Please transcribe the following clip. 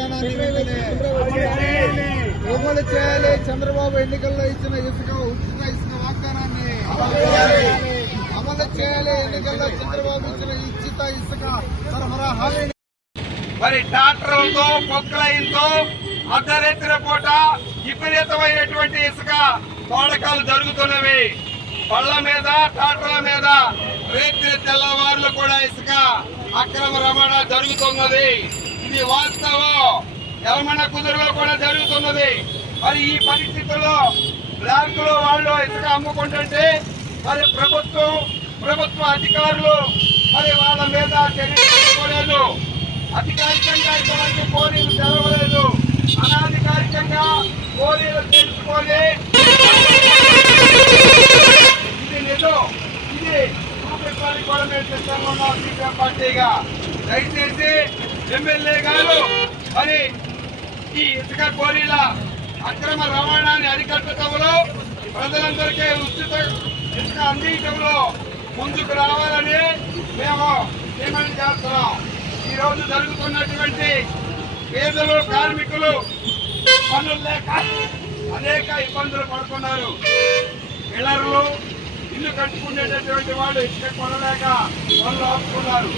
విధానాన్ని అమలు చేయాలి. చంద్రబాబు ఎన్నికల్లో ఇచ్చిన ఇసుక ఉచిత ఇసుక వాగ్దానాన్ని అమలు చేయాలి. ఎన్నికల్లో చంద్రబాబు ఇచ్చిన ఉచిత ఇసుక సరఫరా హామీ మరి ట్రాక్టర్లతో పొక్కలయంతో అర్ధరాత్రి పూట విపరీతమైనటువంటి ఇసుక తోడకాలు జరుగుతున్నవి. పళ్ళ మీద ట్రాక్టర్ల మీద రేత్రి తెల్లవారులు కూడా ఇసుక అక్రమ రవాణా జరుగుతున్నది. ఇది వాస్తవం. యలమణ కుదురులో కూడా జరుగుతున్నది. మరి ఈ పరిస్థితుల్లో బ్లాకులో వాళ్ళు ఇసుక అమ్ముకుంటుంటే మరి ప్రభుత్వం ప్రభుత్వ అధికారులు మరి వాళ్ళ మీద చర్యలేదు అధికారికంగా ఇటువంటి పోలీలు తెలవలేదు. అనాధికారికంగా పోలీలు తెలుసుకొని ఇది నిజం. ఇది ప్రభుత్వానికి కూడా మేము సిద్ధంగా సీపీఎం పార్టీగా. దయచేసి ఎమ్మెల్యే గారు మరి ఈ ఇసుక కోరీల అక్రమ రవాణాన్ని అరికట్టడంలో ప్రజలందరికీ ఉచిత ఇసుక అందించడంలో ముందుకు రావాలని మేము డిమాండ్ చేస్తున్నాం. ఈరోజు జరుగుతున్నటువంటి పేదలు కార్మికులు పనులు లేక అనేక ఇబ్బందులు పడుతున్నారు. పిల్లర్లు ఇల్లు కట్టుకునేటటువంటి వాళ్ళు ఇసుక కొనలేక పనులు ఆపుతున్నారు.